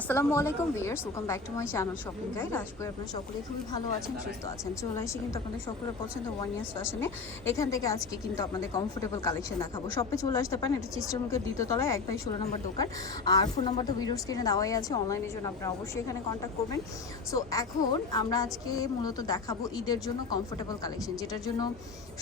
আসসালামু আলাইকুম viewers welcome back to my channel shopping guide আশা করি আপনারা সকলেই খুবই ভালো আছেন, সুস্থ আছেন। চলে আসি কিন্তু আপনাদের সকলের পছন্দ ওয়ান ইয়ার্স ফ্যাশনে এখান থেকে আজকে কিন্তু আপনাদের কমফোর্টেবল কালেকশন দেখাবো। শপে চলে আসতে পারেন, এটা চিস্টারমুখের দ্বিতীয় তলায়, এক বাই ষোলো নম্বর দোকান। আর ফোন নাম্বার তো ভিডিও স্ক্রিনে দেওয়াই আছে অনলাইনের জন্য আপনারা অবশ্যই এখানে কন্ট্যাক্ট করবেন। সো এখন আমরা আজকে মূলত দেখাবো ঈদের জন্য কমফোর্টেবল কালেকশন যেটার জন্য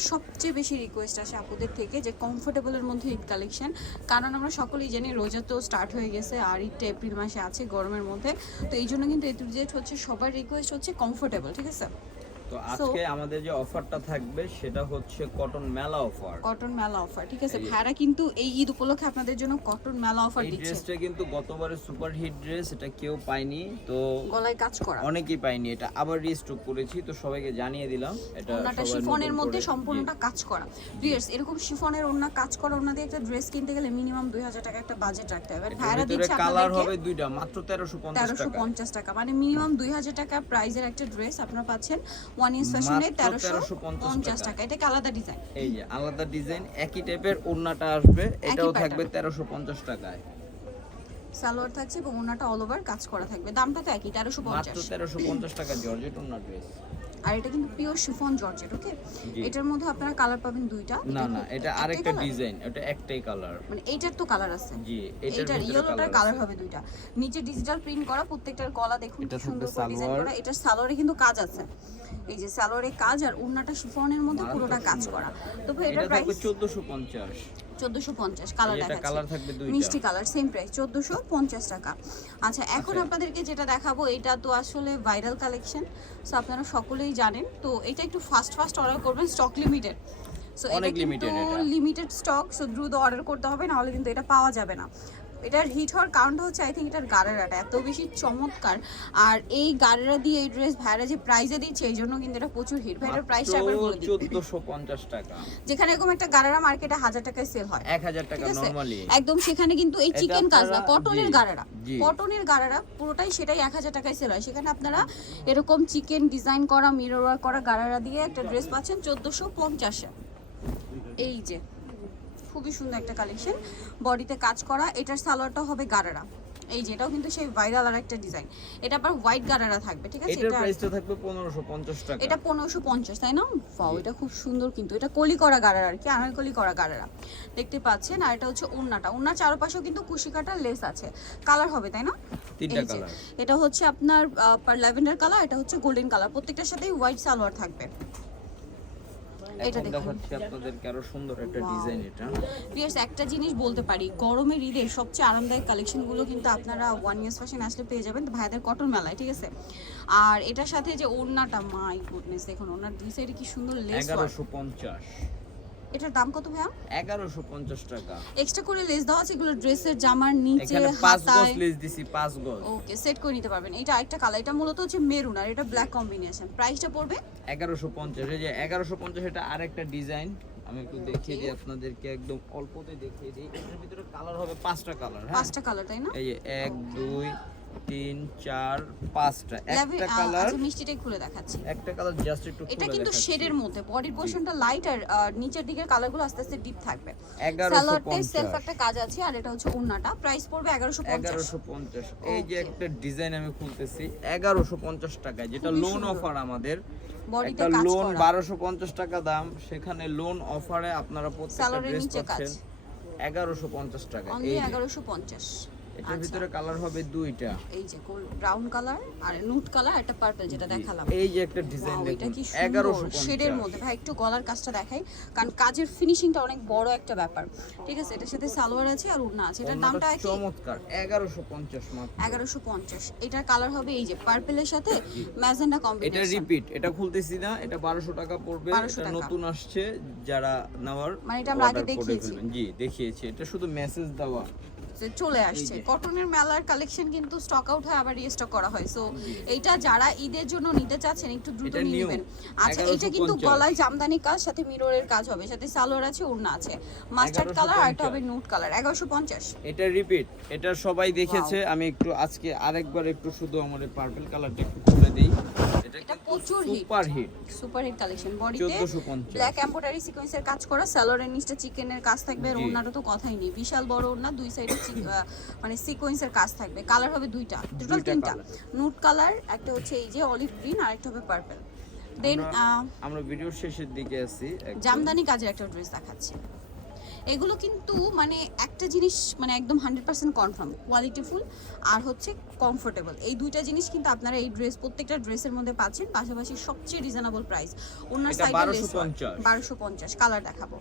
সবচেয়ে বেশি রিকোয়েস্ট আসে আপুদের থেকে যে কমফোর্টেবলের মধ্যে ঈদ কালেকশন কারণ আমরা সকলেই জানি, রোজা তো স্টার্ট হয়ে গেছে, আর ঈদটা এপ্রিল মাসে আছে। গরমের মধ্যে। তো এই জন্য কিন্তু এ টু জেড হচ্ছে সবার রিকোয়েস্ট হচ্ছে কমফোর্টেবল ঠিক আছে? তো আজকে আমাদের যে অফারটা থাকবে সেটা হচ্ছে কটন মেলা অফার কটন মেলা অফার ঠিক আছে? ভাড়া কিন্তু এই ঈদ উপলক্ষে আপনাদের জন্য কটন মেলা অফার এই দিচ্ছে। ড্রেসটা কিন্তু গতবারে সুপার হিট ড্রেস এটা কেউ পায়নি তো গলায় কাজ করা। অনেকেই পায়নি এটা আবার রিস্টক করেছি তো সবাইকে জানিয়ে দিলাম এটা ওনাটা শিফনের মধ্যে সম্পূর্ণটা কাজ করা। ভিউয়ার্স এরকম শিফনের ওনা কাজ করা ওনা দিয়ে একটা ড্রেস কিনতে গেলে মিনিমাম দুই হাজার টাকা একটা বাজেট রাখতে হবে। এটার দিচ্ছে কালার হবে দুইটা মাত্র তেরোশো পঞ্চাশ তেরোশো টাকা পঞ্চাশ টাকা। মানে মিনিমাম দুই হাজার টাকা প্রাইজের একটা ড্রেস আপনারা পাচ্ছেন। ওয়ান ইঞ্চ ফ্যাশনে তেরোশো পঞ্চাশ টাকা। টাকা। এটা আলাদা ডিজাইন এই যে আলাদা ডিজাইন একই টাইপের ওড়নাটা আসবে। এটাও থাকবে তেরোশো পঞ্চাশ টাকায়। সালোয়ার থাকছে এবং ওনাটা অল ওভার কাজ করা থাকবে। দামটা তো একই তেরোশো পঞ্চাশ। তেরোশো পঞ্চাশ টাকা জর্জেট ওড়না ড্রেস আর এটা কিন্তু পিওর শিফন জর্জেট ওকে এটার মধ্যে আপনারা কালার পাবেন দুইটা। না না এটা আরেকটা ডিজাইন এটা একটাই কালার মানে এইটার তো কালার আছে। জি এটার ইয়েলোটার কালার হবে দুইটা। নিচে ডিজিটাল প্রিন্ট করা প্রত্যেকটার গলা দেখুন কি সুন্দর করে ডিজাইন করা। এটার সালোয়ারে কিন্তু কাজ আছে। এই যে সালোয়ারে কাজ আর উন্নাটা শিফনের মধ্যে পুরোটা কাজ করা। তো ভাই এটা প্রাইস চোদ্দশো পঞ্চাশ চোদ্দোশো পঞ্চাশ কালার এটা কালার থাকবে দুইটা। মিষ্টি কালার সেম প্রাইস চোদ্দোশো পঞ্চাশ টাকা। আচ্ছা এখন। আপনাদেরকে যেটা দেখাবো এটা তো আসলে ভাইরাল কালেকশন সো আপনারা সকলেই জানেন। তো এটা একটু ফাস্ট ফাস্ট অর্ডার করবেন স্টক লিমিটেড সো এটা। লিমিটেড স্টক সো দ্রুত অর্ডার করতে হবে না হলে কিন্তু এটা পাওয়া যাবে না। এটার হিট হওয়ার কারণটা হচ্ছে আই থিঙ্ক এটার গাড়েরাটা এত বেশি চমৎকার। আর এই গাড়েরা দিয়ে এই ড্রেস ভাইরা যে প্রাইজে দিচ্ছে এই জন্য কিন্তু এটা প্রচুর হিট ভাইটার প্রাইসটা একবার বলে দিই। চোদ্দশো পঞ্চাশ টাকা। যেখানে এরকম একটা গাড়েরা মার্কেটে হাজার টাকায় সেল হয়। এক হাজার টাকা ঠিক আছে? নর্মালি একদম সেখানে কিন্তু এই চিকেন কাজ না কটনের জি, গাড়ারা কটনের গাড়ারা পুরোটাই সেটাই এক হাজার টাকায় সেল হয়। সেখানে আপনারা এরকম চিকেন ডিজাইন করা মিরর ওয়ার্ক করা গাড়ারা দিয়ে একটা ড্রেস পাচ্ছেন চোদ্দোশো পঞ্চাশে। এই যে। খুবই সুন্দর একটা কালেকশন বডিতে কাজ করা এটার সালোয়ারটা হবে গাড়ারা এই যে এটাও কিন্তু সেই ভাইরাল আর একটা ডিজাইন এটা আবার হোয়াইট গাড়ারা থাকবে ঠিক আছে? এটা প্রাইসটা থাকবে পনেরোশো পঞ্চাশ টাকা। এটা পনেরোশো পঞ্চাশ তাই না? ফাও এটা খুব সুন্দর কিন্তু। এটা কলি করা গাড়ার আর কি আনারকলি করা গাড়ারা দেখতে পাচ্ছেন আর এটা হচ্ছে ওড়নাটা। ওড়নার চারপাশেও কিন্তু কুশি কাটার লেস আছে। কালার হবে তাই না? তিনটা কালার এটা হচ্ছে আপনার ল্যাভেন্ডার কালার এটা হচ্ছে গোল্ডেন কালার প্রত্যেকটার সাথেই হোয়াইট সালোয়ার থাকবে। এটা দেখুন। দেখাচ্ছি আপনাদেরকে আরও সুন্দর একটা ডিজাইন এটা। প্রিয়ার্স একটা জিনিস বলতে পারি গরমের ঈদের সবচেয়ে আরামদায়ক কালেকশনগুলো কিন্তু আপনারা ওয়ান ইয়ার্স ফ্যাশন আসলে পেয়ে যাবেন ভাইদের কটন মেলায় ঠিক আছে? আর এটার সাথে যে ওড়নাটা মাই গুডনেস দেখুন ওড়নার দুই সাইডে কি সুন্দর লেস এগারোশো পঞ্চাশ। এটার দাম কত ভাইয়া? এগারোশো পঞ্চাশ টাকা। এক্সট্রা করে লেস দেওয়া আছে এগুলো ড্রেসের জামার নিচে হাতায়। লেস দিছি পাঁচ গজ। ওকে সেট করে নিতে পারবেন। এটা আরেকটা কালার এটা মূলত হচ্ছে মেরুন আর এটা ব্ল্যাক কম্বিনেশন প্রাইসটা পড়বে? এগারোশো পঞ্চাশ এই যে এগারোশো পঞ্চাশ এটা আরেকটা ডিজাইন আমি একটু দেখিয়ে দিই আপনাদেরকে একদম অল্পতে দেখিয়ে দিই। এটার ভিতরে কালার হবে পাঁচটা কালার হ্যাঁ? পাঁচটা কালার তাই না? এই যে এক দুই তিন চার পাঁচটা। একটা কালার আচ্ছা মিষ্টিটাই খুলে দেখাচ্ছি। একটা কালার জাস্ট একটু এটা কিন্তু শেডের মধ্যে বডির পোর্শনটা লাইট আর নিচের দিকের কালারগুলো আস্তে আস্তে ডিপ থাকবে। সালোয়ারটাই সেলফ একটা কাজ আছে আর এটা হচ্ছে ওড়নাটা প্রাইস পড়বে এগারোশো পঞ্চাশ। এগারোশো পঞ্চাশ। এই যে একটা ডিজাইন আমি খুলতেছি এগারোশো পঞ্চাশ টাকায় যেটা লোন অফার আমাদের একটা লোন করা। বারোশো পঞ্চাশ টাকা দাম সেখানে লোন অফারে আপনারা প্রত্যেকটা ড্রেস। পাচ্ছেন এগারোশো পঞ্চাশ টাকা অনলি এই যে, এগারোশো পঞ্চাশ। এটার আচ্ছা। ভিতরে কালার হবে দুইটা। এই যে ব্রাউন কালার আর নুট কালার একটা পার্পল যেটা দেখালাম। এই যে একটা ডিজাইন এটা কি শেডের মধ্যে। ভাই একটু গলার কাজটা দেখাই কারণ কাজের ফিনিশিংটা অনেক বড় একটা ব্যাপার। ঠিক আছে এটার সাথে সালোয়ার আছে আর ওড়না আছে। এটার দামটা কি? চমৎকার এগারোশো পঞ্চাশ মাত্র। এগারোশো পঞ্চাশ। এটার কালার হবে এই যে পার্পেলের সাথে ম্যাজেন্ডা এটা কম্বিনেশন রিপিট এটা খুলতেছি না এটা বারোশো টাকা পড়বে। এটা নতুন আসছে যারা নেওয়ার মানে এটা আমরা আগে দেখিয়েছি। জি দেখিয়েছি। এটা শুধু মেসেজ দেওয়া। চলে আসছে। কটনের মেলার কালেকশন কিন্তু স্টক আউট হয় আবার রিস্টক করা হয়। সো এইটা যারা ঈদের জন্য নিতে চাচ্ছেন একটু দ্রুত নিয়ে নেবেন। আচ্ছা 1150 এটা কিন্তু গলায় জামদানি কাজ সাথে মিররের কাজ হবে সাথে সালোয়ার আছে ওড়না আছে। মাস্টার্ড কালার আর এটা হবে নুট কালার এগারোশো পঞ্চাশ। এটা রিপিট এটা সবাই দেখেছে। আমি একটু আজকে আরেকবার একটু শুধু আমার পার্পল কালারটা একটু খুলে দেই। এটা এটা প্রচুর super hit super hit collection বডিতে 1450 ব্ল্যাক এমব্রয়ডারি সিকোয়েন্সের কাজ করা সালোয়ারের চিকেনের কাজ থাকবে আর। তো কথাই নেই। বিশাল বড় দুই সাইডে মানে সিকোয়েন্সের কাজ থাকবে। কালার হবে দুইটা টোটাল তিনটা। নুট কালার একটা হচ্ছে এই যে অলিভ গ্রিন আর একটা হবে পার্পল দেন আমরা- আমরা ভিডিওর শেষের দিকে আছি জামদানি কাজের একটা ড্রেস দেখাচ্ছি। এগুলো কিন্তু মানে একটা জিনিস মানে একদম হান্ড্রেড পার্সেন্ট কনফার্ম কোয়ালিটিফুল আর হচ্ছে কমফোর্টেবল এই দুইটা জিনিস কিন্তু আপনারা এই ড্রেস প্রত্যেকটা ড্রেসের মধ্যে পাচ্ছেন পাশাপাশি সবচেয়ে রিজনেবল প্রাইস ওনার সাইডে বারোশো পঞ্চাশ। কালার দেখাবো।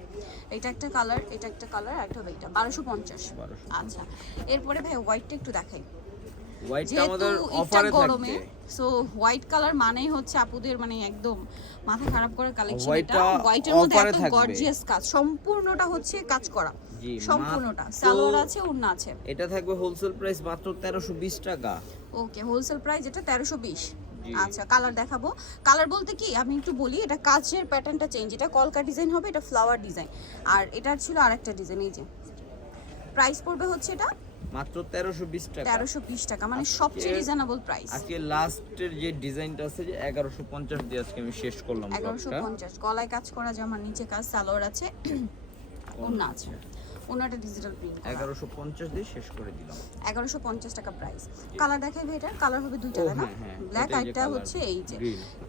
এটা একটা কালার এটা একটা কালার একটা হবে এটা বারোশো পঞ্চাশ। আচ্ছা। এরপরে ভাই হোয়াইটটা একটু দেখাই। যেহেতু আমাদের এটা অফারে গরমে সো হোয়াইট কালার মানেই হচ্ছে আপুদের মানে একদম মাথা খারাপ করার কালেকশন এটা। হোয়াইটের মধ্যে এত গর্জিয়াস কাজ। সম্পূর্ণটা হচ্ছে কাজ করা। সম্পূর্ণটা। সালোয়ার আছে ওড়না আছে। এটা থাকবে হোলসেল প্রাইস মাত্র তেরোশো বিশ টাকা। ওকে হোলসেল প্রাইস এটা তেরোশো বিশ। জি। আচ্ছা কালার দেখাবো। কালার বলতে কি? আমি একটু বলি এটা কাজের প্যাটার্নটা চেঞ্জ এটা কলকা ডিজাইন হবে এটা ফ্লাওয়ার ডিজাইন আর এটার ছিল আরেকটা ডিজাইন এই যে। প্রাইস পড়বে হচ্ছে এটা মাত্র তেরোশো বিশ টাকা। তেরোশো বিশ টাকা মানে সবচেয়ে রিজনেবল প্রাইস আজকে লাস্টের যে ডিজাইনটা আছে যে এগারোশো পঞ্চাশ দিয়ে আজকে আমি শেষ করলাম এগারোশো ব্লগটা পঞ্চাশ গলায় কাজ করা জামার নিচে কাজ সালোয়ার আছে ওড়না আছে। ওনাটা ডিজিটাল প্রিন্ট এগারোশো পঞ্চাশ দিয়ে শেষ করে দিলাম। এগারোশো পঞ্চাশ টাকা প্রাইস কালার দেখাইবে এটা? কালার হবে দুইটা না? হ্যাঁ, হ্যাঁ, ব্ল্যাক আরেকটা আইটা হচ্ছে এই যে।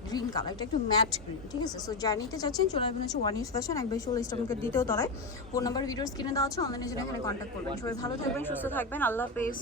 গ্রিন কালার এটা একটু ম্যাট গ্রিন ঠিক আছে? সো যার নিতে চাচ্ছেন চলে আসবেন হচ্ছে ওয়ান ইউজ ফ্যাশন একবার ষোলো ইস্টামকে দ্বিতীয় তলায়। ফোন নাম্বার ভিডিওস কিনে দেওয়া আছে অনলাইনে জন্য এখানে কন্ট্যাক্ট করবেন। সবাই ভালো থাকবেন সুস্থ থাকবেন। আল্লাহ হাফেজ।